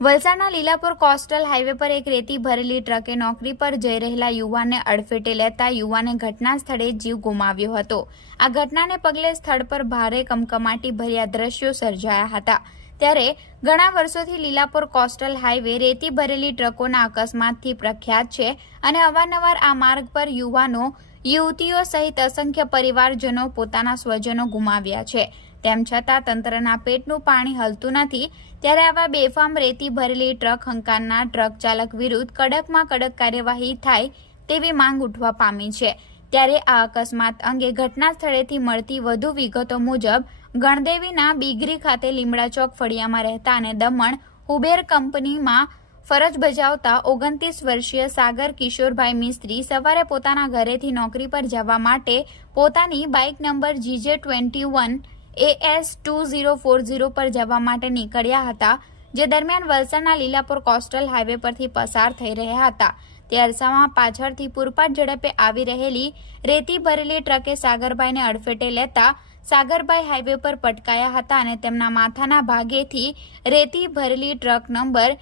વલસાડના Lilapur coastal highway પર એક રેતી ભરેલી ટ્રકે નોકરી પર જઈ રહેલા યુવાનને અડફેટે લેતા યુવાને ઘટના સ્થળે જીવ ગુમાવ્યો હતો. આ ઘટનાને પગલે સ્થળ પર ભારે કમકમાટી ભર્યા દ્રશ્યો સર્જાયા હતા. ત્યારે ઘણા વર્ષોથી લીલાપુર કોસ્ટલ હાઈવે રેતી ભરેલી ટ્રકોના અકસ્માતથી પ્રખ્યાત છે અને અવારનવાર આ માર્ગ પર યુવાનો, યુવતીઓ સહિત અસંખ્ય પરિવારજનો પોતાના સ્વજનો ગુમાવ્યા છે. તેમ છતાં તંત્રના પેટનું પાણી હલતું નથી, ત્યારે આવા બેફામ રેતી ભરેલી ટ્રક હંકારના ટ્રક ચાલક વિરુદ્ધ કડકમાં કડક કાર્યવાહી થાય તેવી માંગ ઉઠવા પામી છે. ત્યારે આ અકસ્માત અંગે ઘટના સ્થળેથી મળતી વધુ વિગતો મુજબ, ગણદેવીના બીગરી ખાતે લીમડા ચોક ફળિયામાં રહેતા અને દમણ ઉબેર કંપનીમાં ફરજ બજાવતા ઓગણત્રીસ વર્ષીય સાગર કિશોરભાઈ મિસ્ત્રી સવારે પોતાના ઘરેથી નોકરી પર જવા માટે પોતાની bike number GJ twenty one AS two zero four zero પર જવા માટે નીકળ્યા હતા, જે દરમિયાન વલસાડના લીલાપુર કોસ્ટલ હાઈવે પરથી પસાર થઈ રહ્યા હતા. તે અરસામાં પાછળથી પૂરપાટ ઝડપે આવી રહેલી રેતી ભરેલી ટ્રકે સાગરભાઈને અડફેટે લેતા સાગરભાઈ હાઈવે પર પટકાયા હતા અને તેમના માથાના ભાગેથી રેતી ભરેલી truck number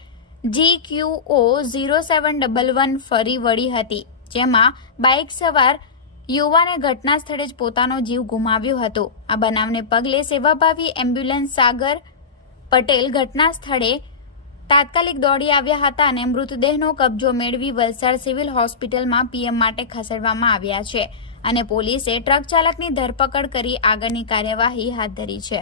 G Q O zero seven double one ફરી વળી હતી, જેમાં બાઇક સવાર યુવાને ઘટના સ્થળે જ પોતાનો જીવ ગુમાવ્યો હતો. આ બનાવને પગલે સેવાભાવી એમ્બ્યુલન્સ સાગર પટેલ ઘટના સ્થળે તાત્કાલિક દોડી આવ્યા હતા અને મૃતદેહનો કબજો મેળવી વલસાડ સિવિલ હોસ્પિટલમાં પીએમ માટે ખસેડવામાં આવ્યા છે અને પોલીસે ટ્રક ચાલકની ધરપકડ કરી આગળની કાર્યવાહી હાથ ધરી છે.